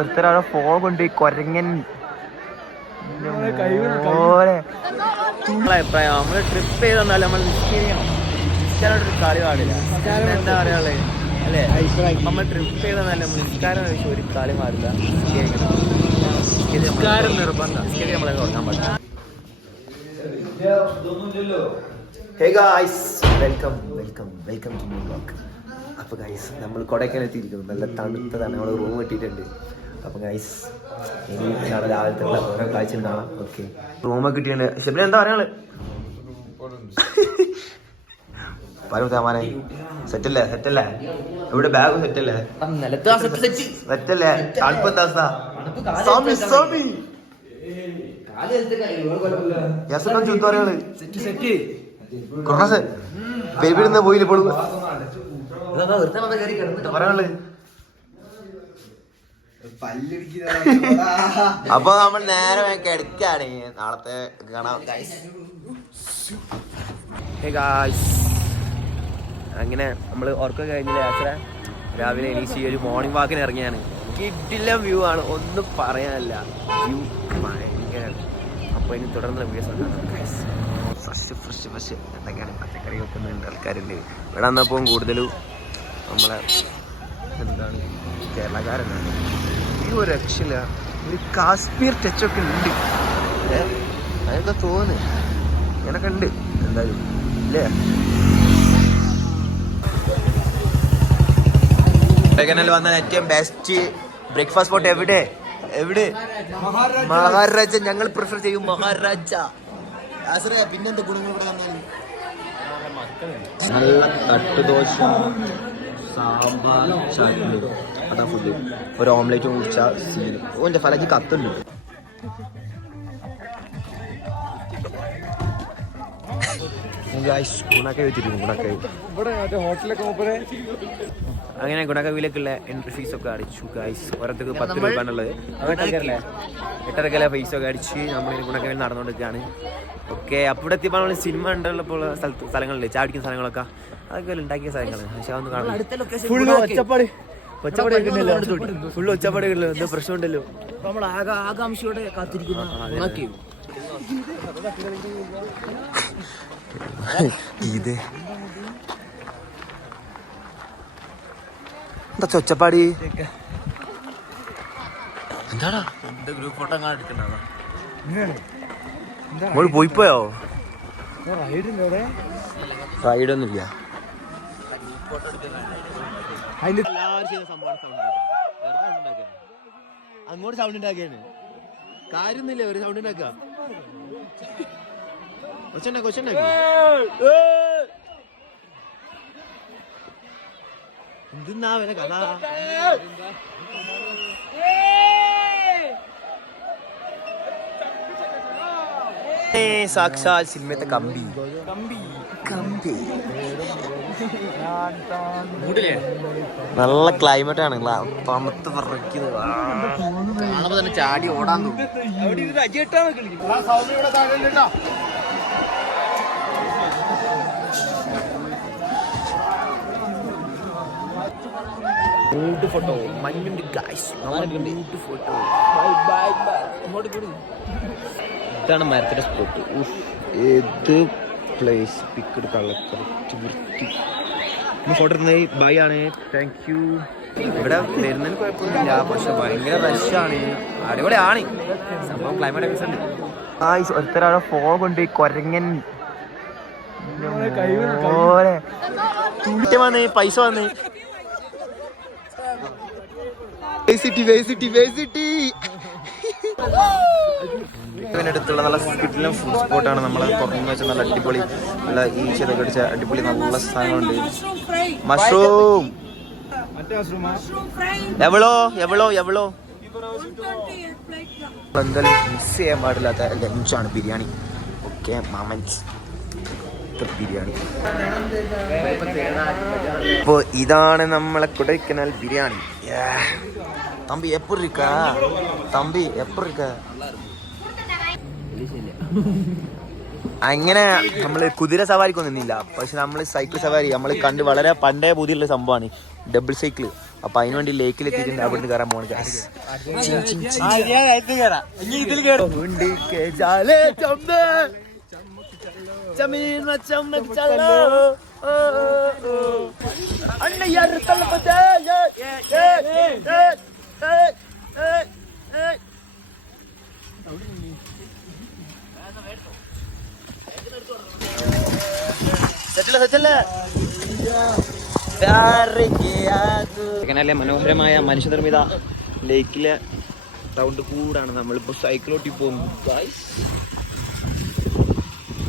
ഒരുത്തരാളെ phone കൊണ്ട് കൊരങ്ങൻ അഭിപ്രായം. നമ്മള് ട്രിപ്പ് ചെയ്ത് വന്നാലും നമ്മൾ നിസ്കരിക്കണം. നിസ്കാരം കളി പാടില്ല. എന്താ പറയാളെ അല്ലേ? നമ്മൾ ട്രിപ്പ് ചെയ്ത് വന്നാലും നമ്മൾ നിസ്കാരം കഴിച്ച് ഒരു കളി പാടില്ല. നിസ്കാരം നിർബന്ധം. നിസ്കാരം നമ്മളെ തുടങ്ങാൻ പാടില്ല. Hey guys, welcome to my vlog. അപ്പോൾ ഗൈസ് നമ്മൾ കൊടൈക്കനാൽ എത്തിയിരിക്കുന്നു. നല്ല തണുത്തതാണ്. നമ്മൾ റൂം കിട്ടിയിട്ടുണ്ട്. അപ്പോൾ ഗൈസ് ഇനി നാളെ രാവിലത്തെ ഓരോ കാഴ്ച കാണാം. ഓക്കെ, റൂമൊക്കെ കിട്ടിയിട്ടുണ്ട്. ഷെബിന് എന്താ പറയാള്? പരമാനെ സെറ്റല്ലേ? ഇവിടെ ബാഗ് സെറ്റല്ലേ? സെറ്റല്ലേ? ബേബിടുന്ന പോയില്ല പോളൂ. അപ്പൊ നമ്മൾ നേരെ കിടക്കാണ്. നാളത്തെ കാണാം. അങ്ങനെ നമ്മള് ഉറക്കം കഴിഞ്ഞില്ല. രാവിലെ എണീച്ച് ഒരു മോർണിംഗ് വാക്കിന് ഇറങ്ങിയാണ്. കിട്ടില്ല വ്യൂ ആണ്, ഒന്നും പറയാനില്ല. വ്യൂ ഭയങ്കര. അപ്പൊ ഇനി തുടർന്നുള്ള വീഡിയോസ് ഫ്രഷ് എന്തൊക്കെയാണ് പച്ചക്കറി വെക്കുന്നുണ്ട് ആൾക്കാരുണ്ട്. ഇവിടെ വന്നപ്പോൾ കൂടുതലും നമ്മളെ എന്താണ് കേരളക്കാരെന്നാണ്. ഈ ഒരു രക്ഷയില്ല. ഒരു കാശ്മീർ ടച്ചൊക്കെ ഉണ്ട്. അതൊക്കെ തോന്നുന്നു ഇങ്ങനൊക്കെ ഉണ്ട് എന്തായാലും ഇല്ലേ. കൊടൈക്കനാൽ വന്നാൽ ഏറ്റവും ബെസ്റ്റ് ബ്രേക്ക്ഫാസ്റ്റ് സ്പോട്ട് എവിടെ? മഹാരാജ. ഞങ്ങൾ പ്രിഫർ ചെയ്യും മഹാരാജ. പിന്നെന്താ ഗുണങ്ങൾ ഇവിടെ വന്നാലും നല്ല തട്ടുദോശ, സാമ്പാർ, ചട്നി, അതാ ഫുഡ്. ഒരു ഓംലേറ്റ് കുടിച്ച സീൻ. ഓൻ്റെ ഫലക്ക് കത്തുണ്ട്. അങ്ങനെ ഗുണകവിലേക്കുള്ള എൻട്രി ഫീസൊക്കെ അടിച്ചു ഗൈസ്. ഓരോരുത്തർക്ക് 10 രൂപയാണുള്ളത്. 8:30 ഫീസൊക്കെ അടിച്ച് നമ്മൾ ഗുണകവിൽ നടന്നുകൊണ്ടിരിക്കുകയാണ്. ഓക്കെ, അപ്പോൾ ഇവിടെ എത്തിയപ്പോൾ നമ്മൾ സിനിമ ഉണ്ടുള്ളപ്പോൾ സ്ഥലങ്ങളില്ലേ, ചാടിക്കുന്ന സ്ഥലങ്ങളൊക്കെ അതൊക്കെ ഉണ്ടാക്കിയ സ്ഥലങ്ങളാണ്. പക്ഷെ അതൊന്നും കാണാം. ഫുള്ള് ഒച്ചപ്പാട് എന്തോ പ്രശ്നമുണ്ടല്ലോ. നമ്മൾ ആകാംക്ഷയോടെ കാത്തിരിക്കുന്നു. ഇത് എന്താ ഒച്ചപ്പാടി? എന്താടാ ഗ്രൂപ്പ് ഫോട്ടോ എടുക്കണ്ടാ? നമ്മൾ പോയിപ്പോയോ? റൈഡൊന്നുമില്ല. അങ്ങോട്ട് സൗണ്ട് ഉണ്ടാക്കിയാണ് കാര്യമൊന്നുമില്ല. ഒരു സൗണ്ട് ഉണ്ടാക്കുക. എന്തിന്നാ കഥ? സാക്ഷാൽ സിനിമത്തെ കമ്പി. നല്ല ക്ലൈമറ്റ് ആണ്. തണുത്ത് വിറയ്ക്കുന്നത് കാണുമ്പോ തന്നെ ചാടി ഓടാൻ തോന്നും. മൂഡ് ഫോട്ടോ മഞ്ഞുണ്ട് ഗൈസ്. Mood photo. ഇതാണ് മരത്തിന്റെ സ്പോട്ട്. ഏത് പ്ലേസ് പിക്ക് എടുക്കാനുള്ള കറക്റ്റ് വൃത്തി. ഫോട്ടോ എടുക്കുന്നത് ബൈ ആണ്. Thank you. ഇവിടെ വരുന്നതിന് കുഴപ്പമൊന്നുമില്ല, പക്ഷെ ഭയങ്കര റഷാണ്. അടിപൊളിയാണ് സംഭവം. ക്ലൈമറ്റ് ഒക്കെ ഉണ്ട്. ഒരുത്തരാളെ ഫോൺ കൊണ്ട് കൊരങ്ങൻ വന്ന് പൈസ വന്ന് അടുത്തുള്ള നല്ല കിട്ടില്ല ഫുഡ് സ്പോട്ടാണ്. നമ്മളെ തുറന്നു വെച്ചാൽ നല്ല അടിപൊളി നല്ല ഈച്ചയൊക്കെ അടിച്ച അടിപൊളി നല്ല സാധനങ്ങളുണ്ട്. മഷ്റൂം എവളോ എന്തായാലും മിസ് ചെയ്യാൻ പാടില്ലാത്ത ലഞ്ചാണ് ബിരിയാണി. ഓക്കെ, മാമൻസ് ബിരിയാണി. അപ്പോൾ ഇതാണ് നമ്മളെ കൊടൈക്കനാൽ ബിരിയാണി. തമ്പി എപ്പോ ഇരിക്കാ? അങ്ങനെ നമ്മള് കുതിര സവാരിക്കൊന്നും നിന്നില്ല, പക്ഷെ നമ്മള് സൈക്കിൾ സവാരി നമ്മൾ കണ്ട് വളരെ പണ്ടേ പുതിയുള്ള സംഭവമാണ് ഡബിൾ സൈക്കിൾ. അപ്പൊ അതിന് വേണ്ടി ലേക്കിൽ എത്തിയിട്ടുണ്ട്. അവിടുന്ന് കയറാൻ പോകണം. അങ്ങനെ മനോഹരമായ മനുഷ്യനിർമ്മിത ലേക്കിലെ റൗണ്ട് കൂടാണ് നമ്മളിപ്പോ സൈക്കിളോട്ടി പോകും.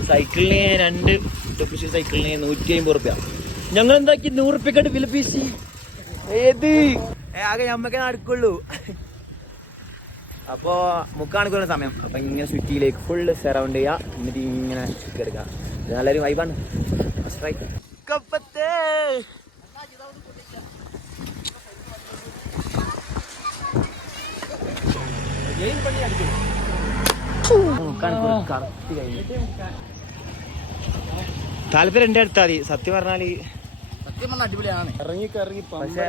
സൈക്കിളിന് 2 ടോപ്പ് സൈക്കിളിന് 150 റുപ്യ. ഞങ്ങൾ എന്താക്കി 100 റുപ്യക്കായിട്ട് വിലപേശി. ഏത് ആകെ ഞമ്മക്കേ നടക്കുള്ളൂ. അപ്പോ 3 മണിക്കൂറിന് സമയം. അപ്പൊ ഇങ്ങനെ സിറ്റിയിലേക്ക് ഫുള്ള് സറൗണ്ട് ചെയ്യാ, എന്നിട്ട് ഇങ്ങനെ എടുക്കാം. നല്ലൊരു വൈബാണ്. കപ്പത്തേ താല്പര്യം എന്റെ അടുത്താ മതി. സത്യം പറഞ്ഞാല് അടിപൊളിയാണ്. പക്ഷെ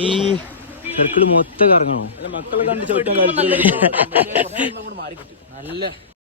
ഈ സർക്കിള് മൊത്തം കറങ്ങണോ? മക്കളെ കണ്ട് ചോദിക്കാൻ നല്ല